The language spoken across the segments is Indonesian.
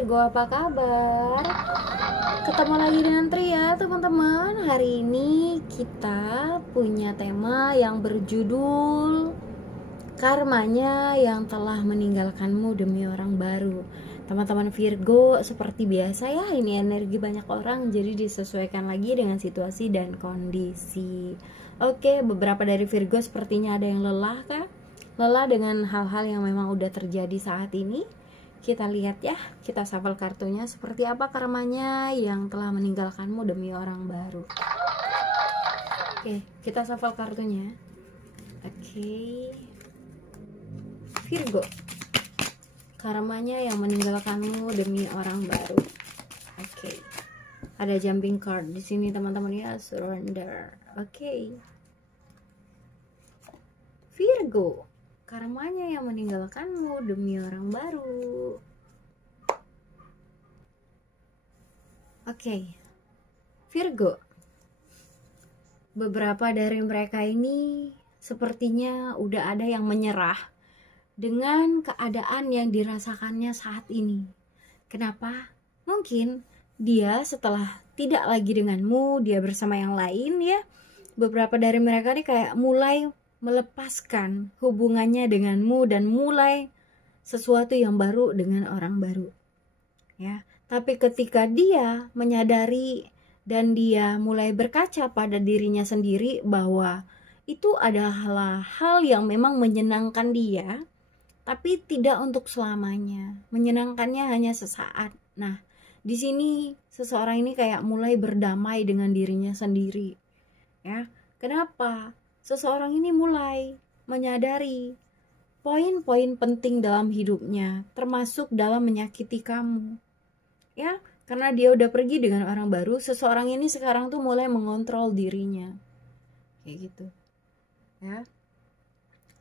Virgo, apa kabar? Ketemu lagi dengan Tria, teman-teman. Hari ini kita punya tema yang berjudul karmanya yang telah meninggalkanmu demi orang baru. Teman-teman Virgo, seperti biasa ya, ini energi banyak orang, jadi disesuaikan lagi dengan situasi dan kondisi. Oke, beberapa dari Virgo sepertinya ada yang lelah kah? Lelah dengan hal-hal yang memang udah terjadi saat ini. Kita lihat ya, kita shuffle kartunya seperti apa karmanya yang telah meninggalkanmu demi orang baru. Oke, kita shuffle kartunya. Oke, Virgo, karmanya yang meninggalkanmu demi orang baru. Oke, ada jumping card di sini teman-teman ya, surrender. Oke, Virgo, karmanya yang meninggalkanmu demi orang baru. Oke, Virgo, beberapa dari mereka ini sepertinya udah ada yang menyerah dengan keadaan yang dirasakannya saat ini. Kenapa? Mungkin dia setelah tidak lagi denganmu, dia bersama yang lain ya. Beberapa dari mereka nih kayak mulai melepaskan hubungannya denganmu dan mulai sesuatu yang baru dengan orang baru ya. Tapi ketika dia menyadari dan dia mulai berkaca pada dirinya sendiri bahwa itu adalah hal yang memang menyenangkan dia, tapi tidak untuk selamanya, menyenangkannya hanya sesaat. Nah, di sini seseorang ini kayak mulai berdamai dengan dirinya sendiri ya. Kenapa? Seseorang ini mulai menyadari poin-poin penting dalam hidupnya, termasuk dalam menyakiti kamu. Ya, karena dia udah pergi dengan orang baru, seseorang ini sekarang tuh mulai mengontrol dirinya. Kayak gitu. Ya.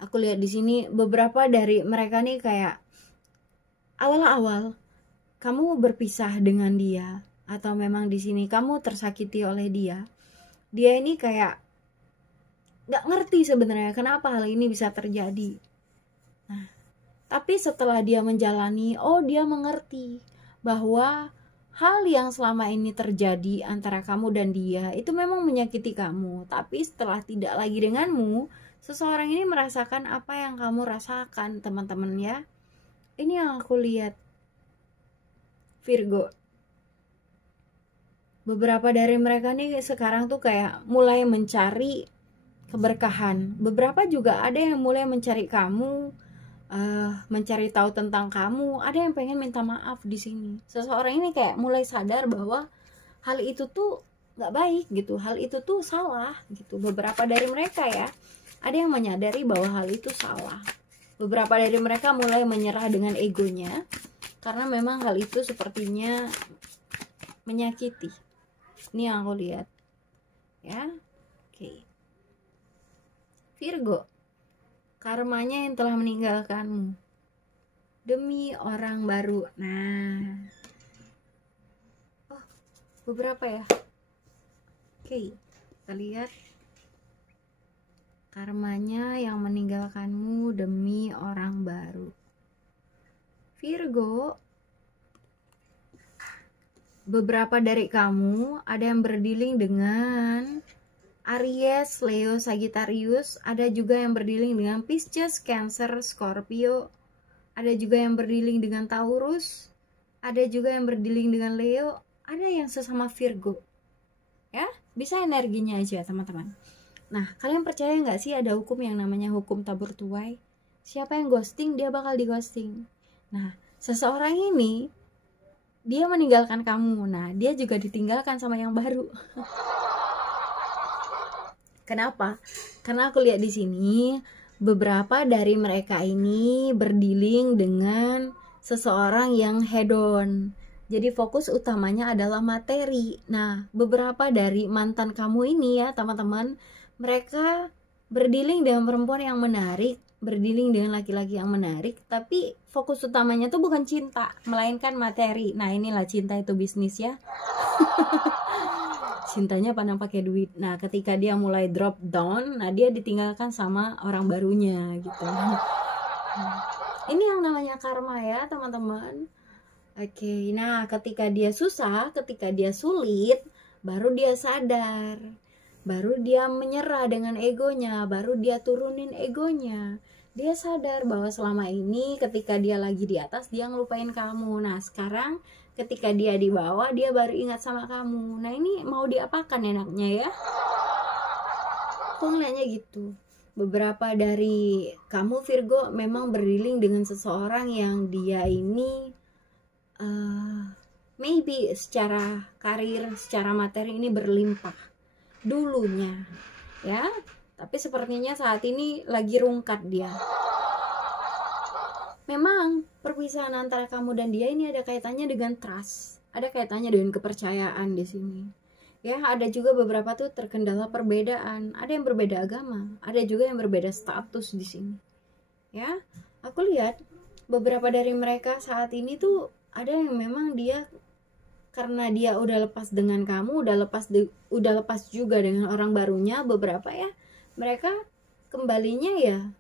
Aku lihat di sini beberapa dari mereka nih kayak awal-awal kamu berpisah dengan dia atau memang di sini kamu tersakiti oleh dia. Dia ini kayak gak ngerti sebenarnya kenapa hal ini bisa terjadi. Nah, tapi setelah dia menjalani, dia mengerti bahwa hal yang selama ini terjadi antara kamu dan dia itu memang menyakiti kamu. Tapi setelah tidak lagi denganmu, seseorang ini merasakan apa yang kamu rasakan, teman-teman ya. Ini yang aku lihat, Virgo. Beberapa dari mereka nih sekarang tuh kayak mulai mencari keberkahan. Beberapa juga ada yang mulai mencari kamu, mencari tahu tentang kamu. Ada yang pengen minta maaf di sini. Seseorang ini kayak mulai sadar bahwa hal itu tuh nggak baik gitu, hal itu tuh salah gitu. Beberapa dari mereka ya, ada yang menyadari bahwa hal itu salah. Beberapa dari mereka mulai menyerah dengan egonya karena memang hal itu sepertinya menyakiti. Ini yang aku lihat ya. Oke. Virgo, karmanya yang telah meninggalkanmu demi orang baru. Nah, beberapa ya. Oke, kita lihat karmanya yang meninggalkanmu demi orang baru. Virgo, beberapa dari kamu ada yang berdealing dengan Aries, Leo, Sagittarius. Ada juga yang berdealing dengan Pisces, Cancer, Scorpio. Ada juga yang berdealing dengan Taurus. Ada juga yang berdealing dengan Leo. Ada yang sesama Virgo. Ya, bisa energinya aja teman-teman. Nah, kalian percaya nggak sih ada hukum yang namanya hukum tabur tuai? Siapa yang ghosting, dia bakal di ghosting. Nah, seseorang ini dia meninggalkan kamu. Nah, dia juga ditinggalkan sama yang baru. Kenapa? Karena aku lihat di sini beberapa dari mereka ini berdealing dengan seseorang yang hedon. Jadi fokus utamanya adalah materi. Nah, beberapa dari mantan kamu ini ya, teman-teman, mereka berdealing dengan perempuan yang menarik, berdealing dengan laki-laki yang menarik, tapi fokus utamanya tuh bukan cinta, melainkan materi. Nah, inilah cinta itu bisnis ya. Cintanya pandang pakai duit. Nah, ketika dia mulai drop down, nah dia ditinggalkan sama orang barunya gitu. Ini yang namanya karma ya, teman-teman. Oke, nah ketika dia susah, ketika dia sulit, baru dia sadar, baru dia menyerah dengan egonya, baru dia turunin egonya. Dia sadar bahwa selama ini ketika dia lagi di atas, dia ngelupain kamu. Nah sekarang ketika dia di bawah, dia baru ingat sama kamu. Nah ini mau diapakan enaknya ya? Aku ngeliatnya gitu. Beberapa dari kamu Virgo memang berdealing dengan seseorang yang dia ini maybe secara karir, secara materi ini berlimpah dulunya ya, tapi sepertinya saat ini lagi rungkat dia. Memang perpisahan antara kamu dan dia ini ada kaitannya dengan trust, ada kaitannya dengan kepercayaan di sini ya. Ada juga beberapa tuh terkendala perbedaan, ada yang berbeda agama, ada juga yang berbeda status di sini ya. Aku lihat beberapa dari mereka saat ini tuh ada yang memang dia karena dia udah lepas dengan kamu, udah lepas juga dengan orang barunya. Beberapa ya mereka kembalinya ya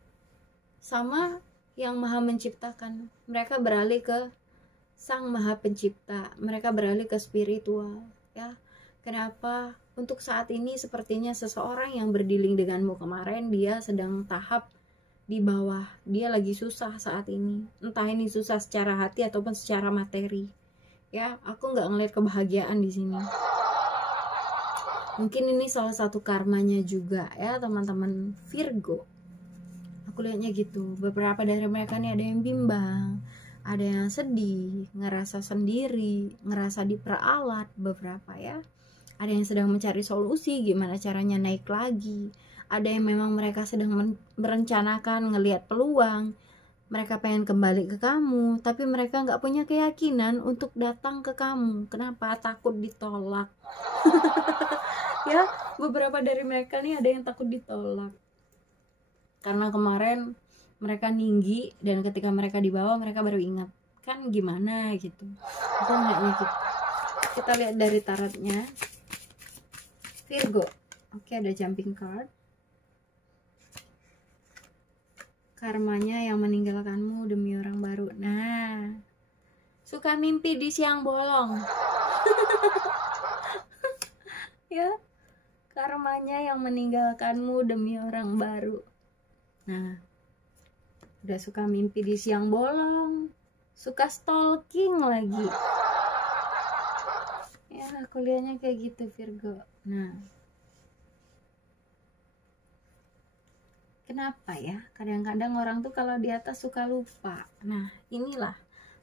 sama yang maha menciptakan, mereka beralih ke sang maha pencipta, mereka beralih ke spiritual ya. Kenapa? Untuk saat ini sepertinya seseorang yang berdealing denganmu kemarin dia sedang tahap di bawah, dia lagi susah saat ini, entah ini susah secara hati ataupun secara materi ya. Aku nggak ngeliat kebahagiaan di sini. Mungkin ini salah satu karmanya juga ya teman-teman Virgo. Aku lihatnya gitu. Beberapa dari mereka nih ada yang bimbang, ada yang sedih, ngerasa sendiri, ngerasa diperalat beberapa ya. Ada yang sedang mencari solusi gimana caranya naik lagi. Ada yang memang mereka sedang merencanakan ngelihat peluang, mereka pengen kembali ke kamu, tapi mereka nggak punya keyakinan untuk datang ke kamu. Kenapa? Takut ditolak. Ya, beberapa dari mereka nih ada yang takut ditolak karena kemarin mereka tinggi dan ketika mereka di bawah mereka baru ingat kan gimana gitu. Aku ngeliatnya gitu. Kita lihat dari tarotnya Virgo. Oke, ada jumping card. Karmanya yang meninggalkanmu demi orang baru. Nah, suka mimpi di siang bolong. Ya, karmanya yang meninggalkanmu demi orang baru. Nah, udah suka mimpi di siang bolong, suka stalking lagi. Ya, aku lihatnya kayak gitu Virgo. Nah, kenapa ya? Kadang-kadang orang tuh kalau di atas suka lupa. Nah, inilah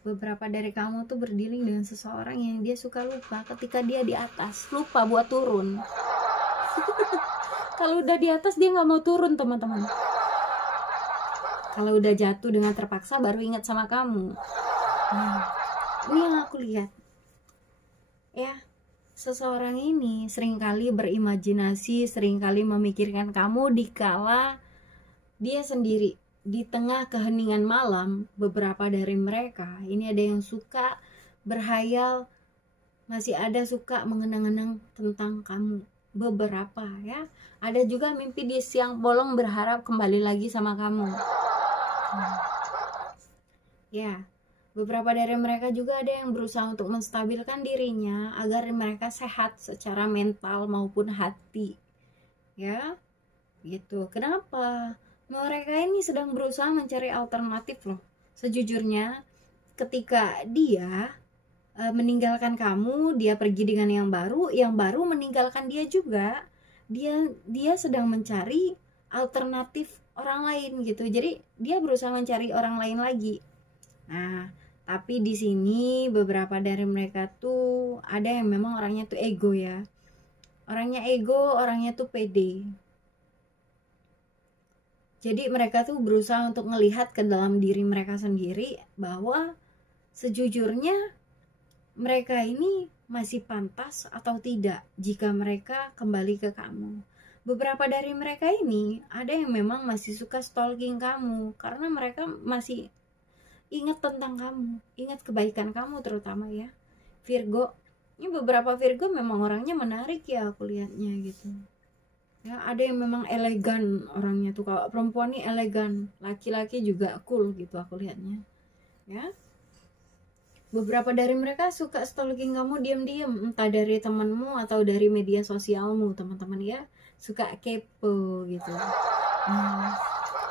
beberapa dari kamu tuh berdealing dengan seseorang yang dia suka lupa ketika dia di atas, lupa buat turun. Kalau udah di atas dia nggak mau turun teman-teman. Kalau udah jatuh dengan terpaksa baru ingat sama kamu. Nah, ini yang aku lihat. Ya, seseorang ini seringkali berimajinasi, seringkali memikirkan kamu dikala dia sendiri di tengah keheningan malam. Beberapa dari mereka ini ada yang suka berhayal, masih ada suka mengenang-enang tentang kamu. Beberapa ya, ada juga mimpi di siang bolong berharap kembali lagi sama kamu. Ya, beberapa dari mereka juga ada yang berusaha untuk menstabilkan dirinya agar mereka sehat secara mental maupun hati ya gitu. Kenapa? Mereka ini sedang berusaha mencari alternatif loh. Sejujurnya ketika dia meninggalkan kamu, dia pergi dengan yang baru meninggalkan dia juga. Dia sedang mencari alternatif orang lain gitu. Jadi dia berusaha mencari orang lain lagi. Nah, tapi di sini beberapa dari mereka tuh ada yang memang orangnya tuh ego ya. Orangnya tuh pede. Jadi mereka tuh berusaha untuk melihat ke dalam diri mereka sendiri bahwa sejujurnya mereka ini masih pantas atau tidak jika mereka kembali ke kamu. Beberapa dari mereka ini ada yang memang masih suka stalking kamu karena mereka masih ingat tentang kamu, ingat kebaikan kamu terutama ya Virgo. Ini beberapa Virgo memang orangnya menarik ya aku lihatnya gitu ya. Ada yang memang elegan orangnya tuh, kalau perempuan nih elegan, laki-laki juga cool gitu aku lihatnya ya. beberapa dari mereka suka stalking kamu diam-diam, entah dari temanmu atau dari media sosialmu, teman-teman ya, suka kepo gitu.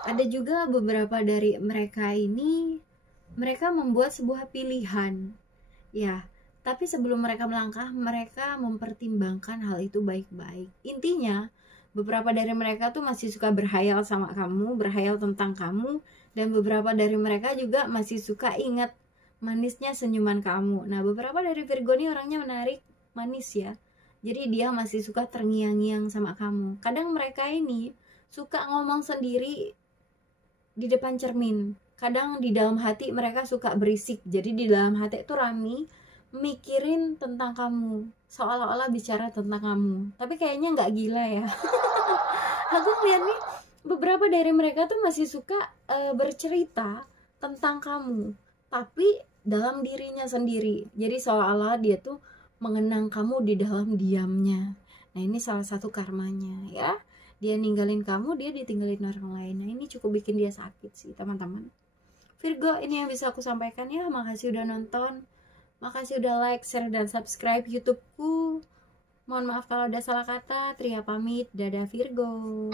Ada juga beberapa dari mereka ini, mereka membuat sebuah pilihan ya, tapi sebelum mereka melangkah, mereka mempertimbangkan hal itu baik-baik. Intinya beberapa dari mereka tuh masih suka berhayal sama kamu, berhayal tentang kamu, dan beberapa dari mereka juga masih suka ingat manisnya senyuman kamu. Nah, beberapa dari Virgo ini orangnya menarik, manis ya. Jadi dia masih suka terngiang-ngiang sama kamu. Kadang mereka ini suka ngomong sendiri di depan cermin. Kadang di dalam hati mereka suka berisik. Jadi di dalam hati itu Rami mikirin tentang kamu, seolah-olah bicara tentang kamu. Tapi kayaknya nggak gila ya. Aku lihat nih beberapa dari mereka tuh masih suka bercerita tentang kamu, tapi dalam dirinya sendiri. Jadi seolah-olah dia tuh mengenang kamu di dalam diamnya. Nah, ini salah satu karmanya ya. Dia ninggalin kamu, dia ditinggalin orang lain. Nah, ini cukup bikin dia sakit sih, teman-teman. Virgo, ini yang bisa aku sampaikan ya. Makasih udah nonton. Makasih udah like, share, dan subscribe YouTubeku. Mohon maaf kalau ada salah kata. Tria pamit. Dadah Virgo.